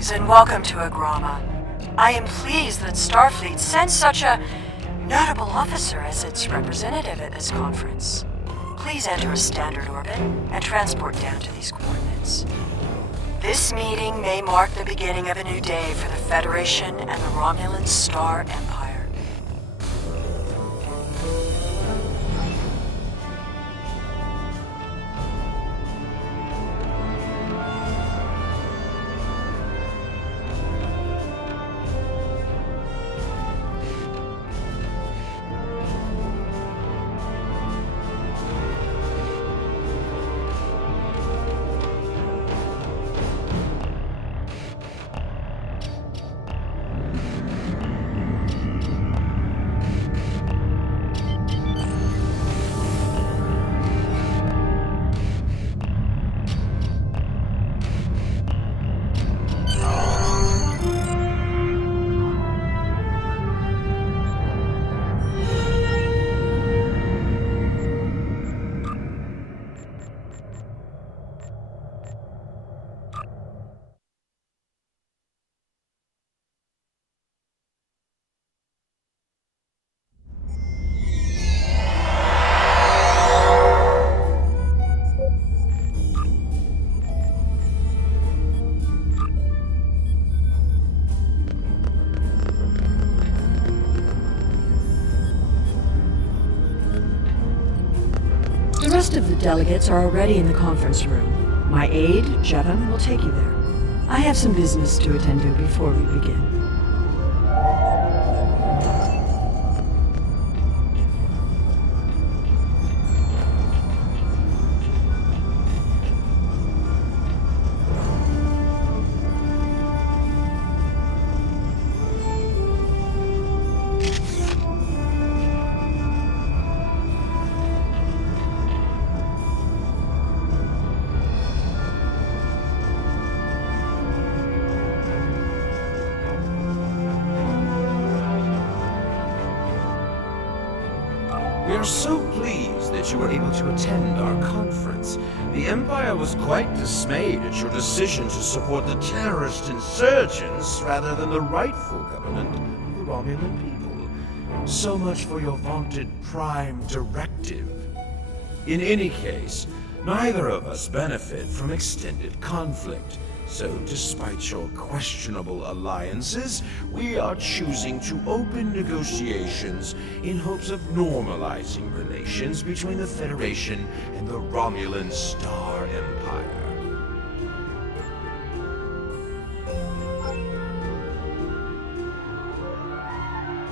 Greetings and welcome to Agrama. I am pleased that Starfleet sent such a notable officer as its representative at this conference. Please enter a standard orbit and transport down to these coordinates. This meeting may mark the beginning of a new day for the Federation and the Romulan Star Empire. The rest of the delegates are already in the conference room. My aide, Jevon, will take you there. I have some business to attend to before we begin. We are so pleased that you were able to attend our conference. The Empire was quite dismayed at your decision to support the terrorist insurgents rather than the rightful government of the Romulan people. So much for your vaunted Prime Directive. In any case, neither of us benefit from extended conflict. So, despite your questionable alliances, we are choosing to open negotiations in hopes of normalizing relations between the Federation and the Romulan Star Empire.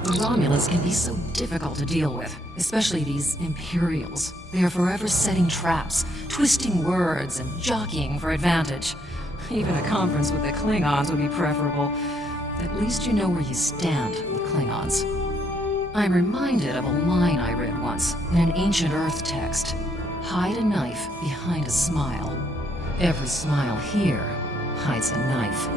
The Romulans can be so difficult to deal with, especially these Imperials. They are forever setting traps, twisting words, and jockeying for advantage. Even a conference with the Klingons would be preferable. At least you know where you stand with Klingons. I'm reminded of a line I read once in an ancient Earth text. Hide a knife behind a smile. Every smile here hides a knife.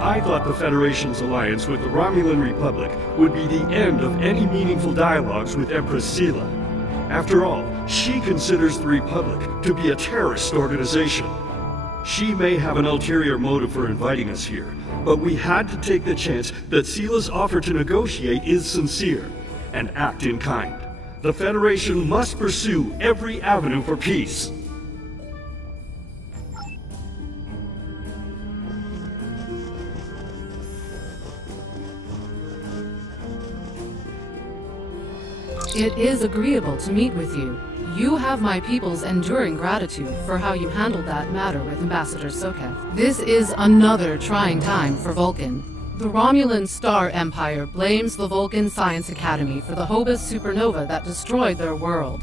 I thought the Federation's alliance with the Romulan Republic would be the end of any meaningful dialogues with Empress Sela. After all, she considers the Republic to be a terrorist organization. She may have an ulterior motive for inviting us here, but we had to take the chance that Sela's offer to negotiate is sincere, and act in kind. The Federation must pursue every avenue for peace. It is agreeable to meet with you. You have my people's enduring gratitude for how you handled that matter with Ambassador Sokev. This is another trying time for Vulcan. The Romulan Star Empire blames the Vulcan Science Academy for the Hobus supernova that destroyed their world.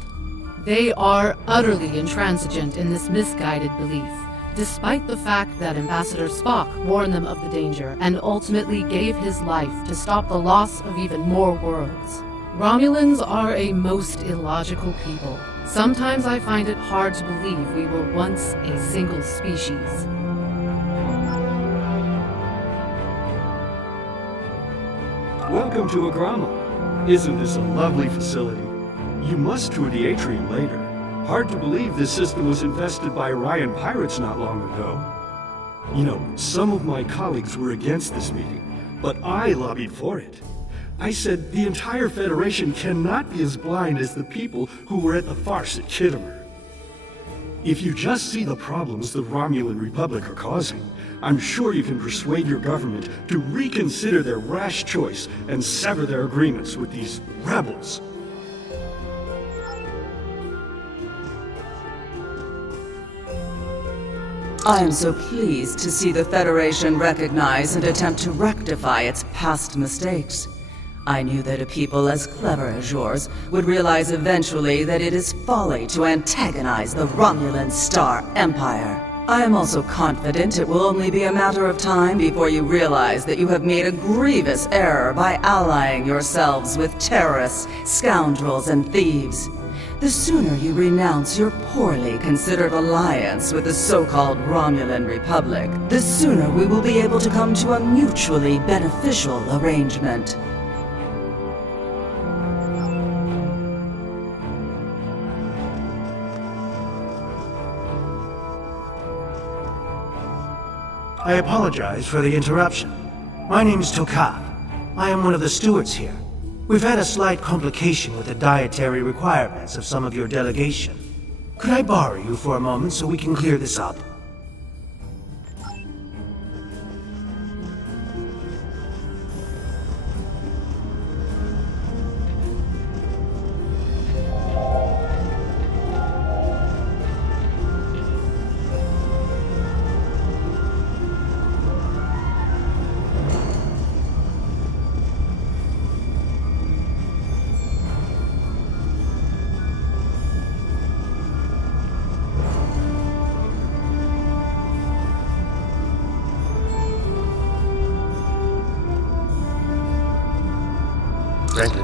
They are utterly intransigent in this misguided belief, despite the fact that Ambassador Spock warned them of the danger and ultimately gave his life to stop the loss of even more worlds. Romulans are a most illogical people. Sometimes I find it hard to believe we were once a single species. Welcome to Agrama. Isn't this a lovely facility? You must tour the atrium later. Hard to believe this system was infested by Orion pirates not long ago. You know, some of my colleagues were against this meeting, but I lobbied for it. I said the entire Federation cannot be as blind as the people who were at the farce at Kittimer. If you just see the problems the Romulan Republic are causing, I'm sure you can persuade your government to reconsider their rash choice and sever their agreements with these rebels. I am so pleased to see the Federation recognize and attempt to rectify its past mistakes. I knew that a people as clever as yours would realize eventually that it is folly to antagonize the Romulan Star Empire. I am also confident it will only be a matter of time before you realize that you have made a grievous error by allying yourselves with terrorists, scoundrels, and thieves. The sooner you renounce your poorly considered alliance with the so-called Romulan Republic, the sooner we will be able to come to a mutually beneficial arrangement. I apologize for the interruption. My name is Tokav. I am one of the stewards here. We've had a slight complication with the dietary requirements of some of your delegation. Could I borrow you for a moment so we can clear this up?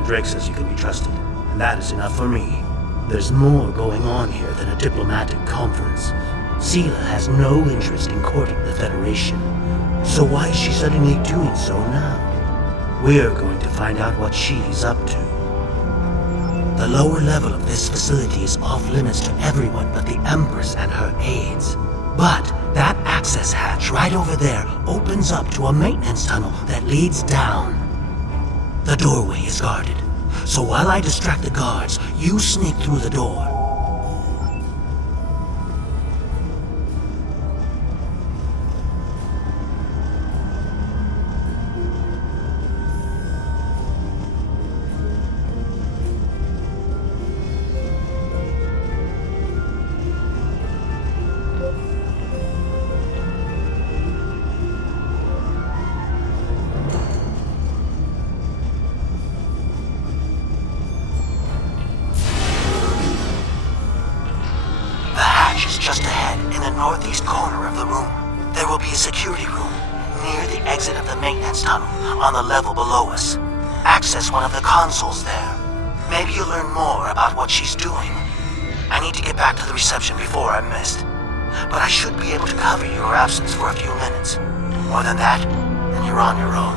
Drake says you can be trusted, and that is enough for me. There's more going on here than a diplomatic conference. Sela has no interest in courting the Federation, so why is she suddenly doing so now? We're going to find out what she's up to. The lower level of this facility is off limits to everyone but the Empress and her aides. But that access hatch right over there opens up to a maintenance tunnel that leads down. The doorway is guarded, so while I distract the guards, you sneak through the door. Just ahead, in the northeast corner of the room, there will be a security room near the exit of the maintenance tunnel on the level below us. Access one of the consoles there. Maybe you'll learn more about what she's doing. I need to get back to the reception before I'm missed, but I should be able to cover your absence for a few minutes. More than that, then you're on your own.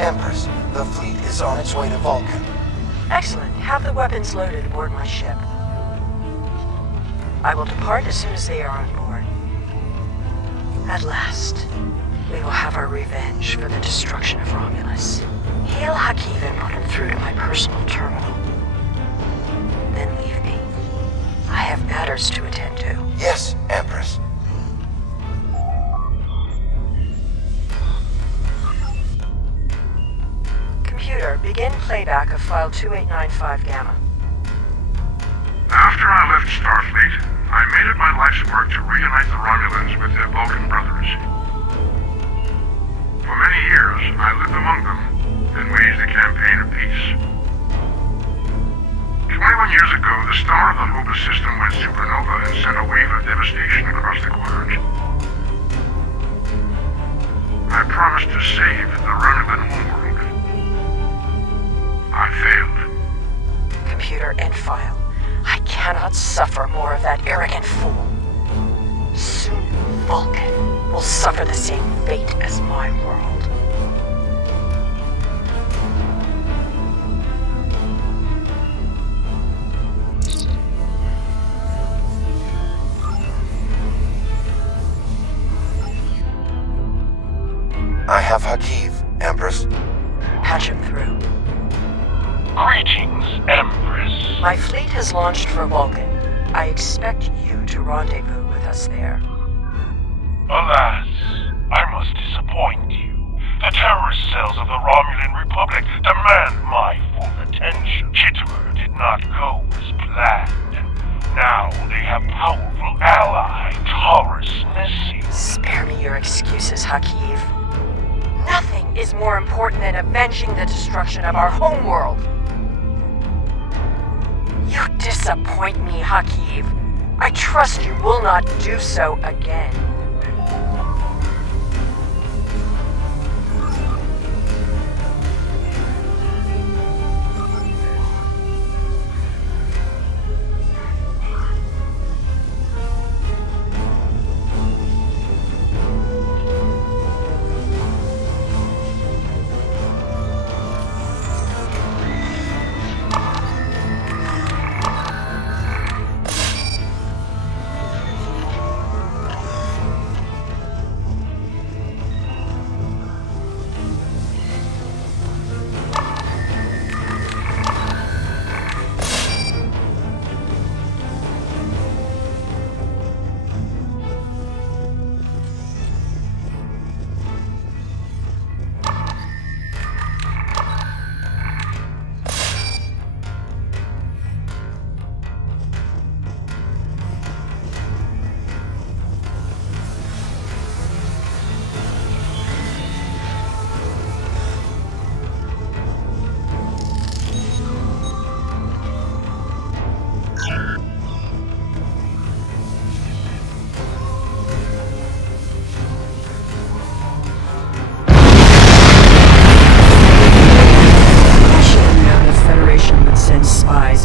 Empress, the fleet is on its way to Vulcan. Excellent. Have the weapons loaded aboard my ship. I will depart as soon as they are on board. At last, we will have our revenge for the destruction of Romulus. Hail Hakiv and put him through to my personal terminal. Then leave me. I have matters to attend to. Yes, Empress. Begin playback of File 2895 Gamma. After I left Starfleet, I made it my life's work to reunite the Romulans with their Vulcan brothers. For many years, I lived among them and waged a campaign of peace. 21 years ago, the star of the Hobus system went supernova and sent a wave of devastation across the quadrant. I promised to save the Romulan homeworld. I failed. Computer end file. I cannot suffer more of that arrogant fool. Soon, Vulcan will suffer the same fate as my world. I have Hakiv, Empress. Patch him through. Greetings, Empress. My fleet has launched for Vulcan. I expect you to rendezvous with us there. Alas, I must disappoint you. The terrorist cells of the Romulan Republic demand my full attention. Kittimer did not go as planned. Now they have powerful ally, Taurus missing. Spare me your excuses, Hakiv. Nothing is more important than avenging the destruction of our homeworld. You disappoint me, Hakiv. I trust you will not do so again.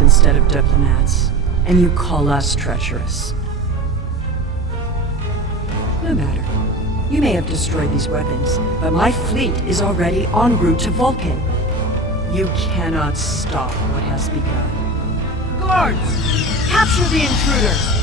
Instead of diplomats, and you call us treacherous. No matter. You may have destroyed these weapons, but my fleet is already en route to Vulcan. You cannot stop what has begun. Guards! Capture the intruders!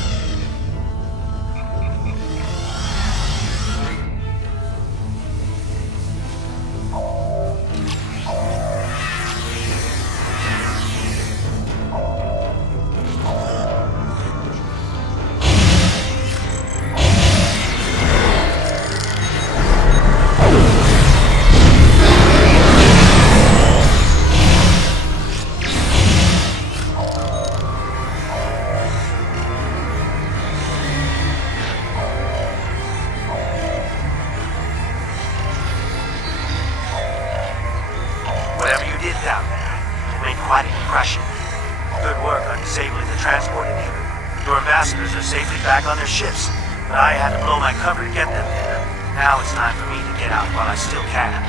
Ships, but I had to blow my cover to get them there. Now it's time for me to get out while I still can.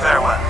Farewell.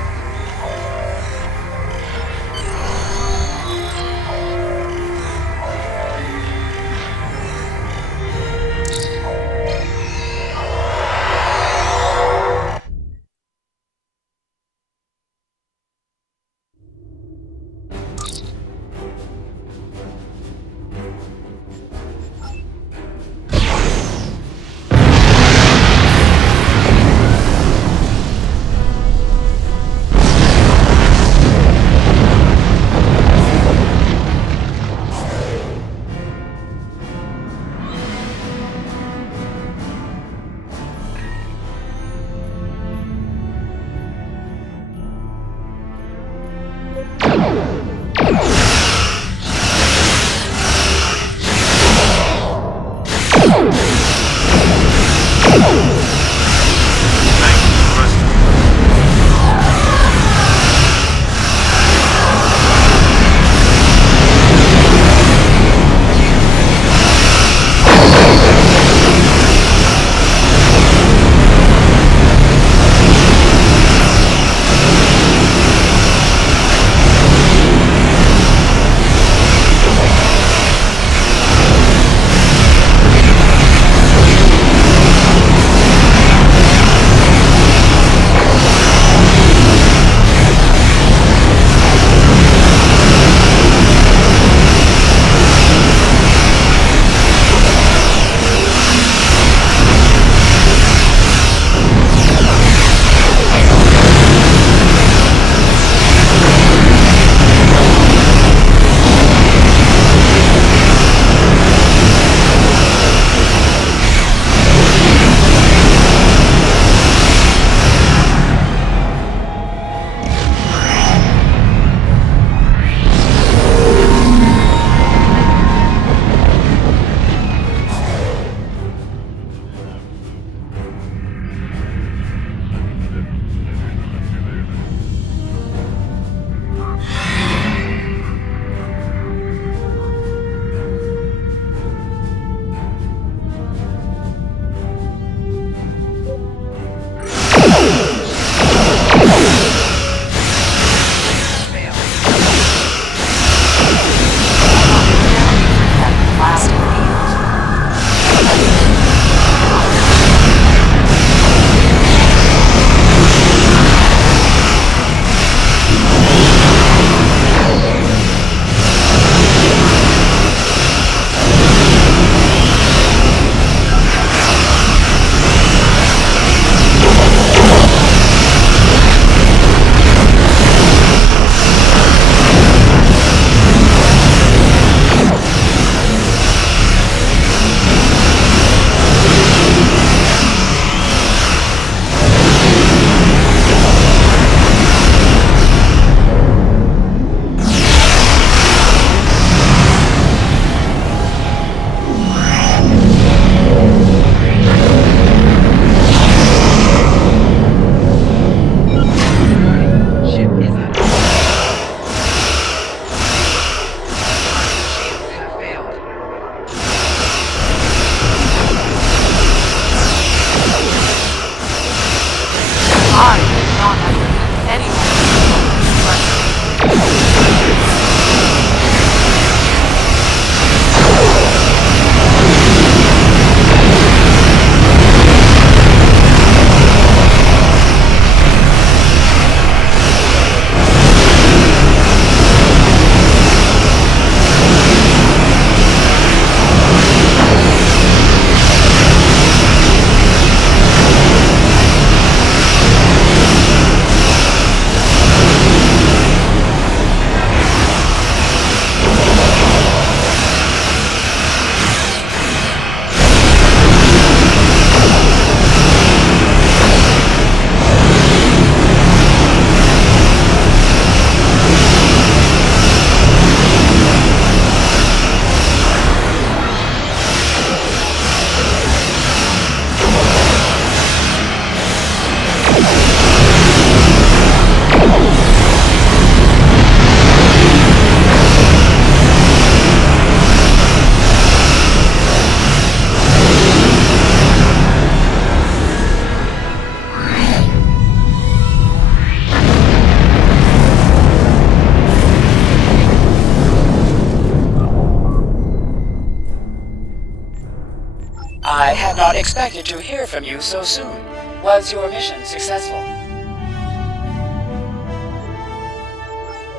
expected to hear from you so soon. Was your mission successful?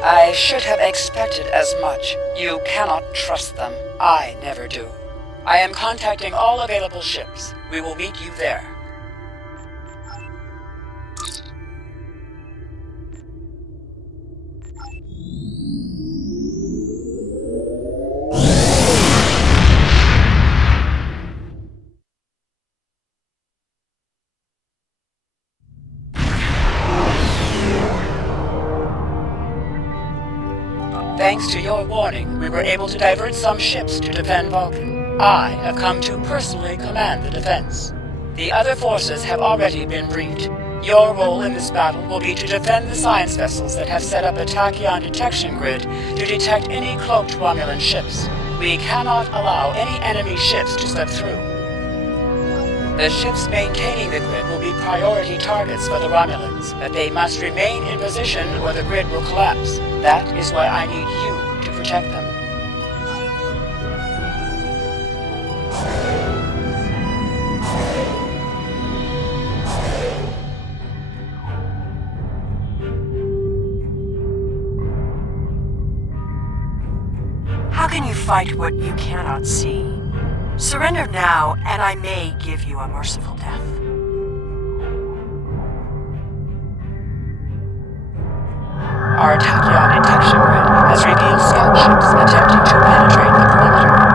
I should have expected as much. You cannot trust them. I never do. I am contacting all available ships. We will meet you there. Thanks to your warning, we were able to divert some ships to defend Vulcan. I have come to personally command the defense. The other forces have already been briefed. Your role in this battle will be to defend the science vessels that have set up a tachyon detection grid to detect any cloaked Romulan ships. We cannot allow any enemy ships to slip through. The ships maintaining the grid will be priority targets for the Romulans, but they must remain in position or the grid will collapse. That is why I need you to protect them. How can you fight what you cannot see? Surrender now, and I may give you a merciful death. Our tachyon detection grid has revealed scout ships attempting to penetrate the perimeter.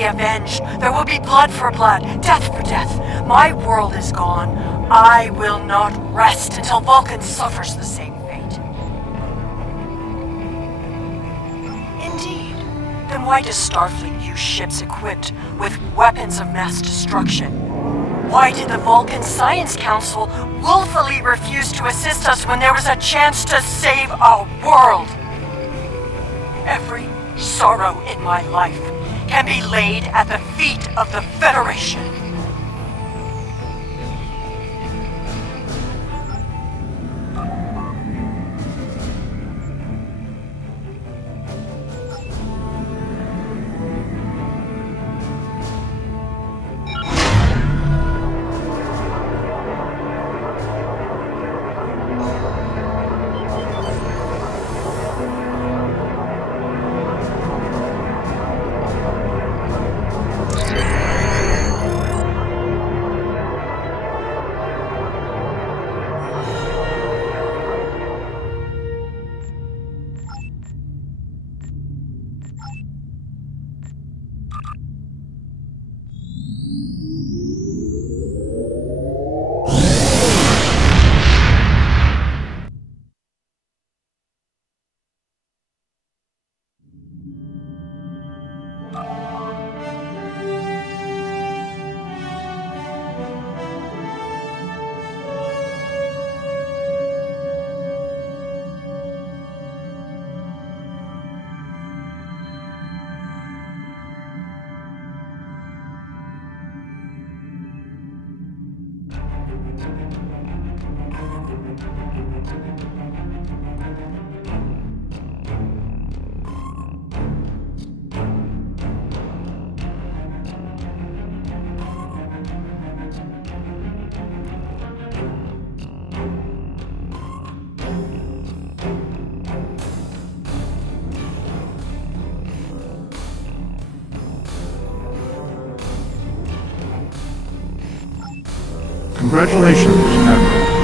be avenged. There will be blood for blood, death for death. My world is gone. I will not rest until Vulcan suffers the same fate. Indeed. Then why does Starfleet use ships equipped with weapons of mass destruction? Why did the Vulcan Science Council willfully refuse to assist us when there was a chance to save our world? Every sorrow in my life can be laid at the feet of the Federation. Congratulations, Admiral.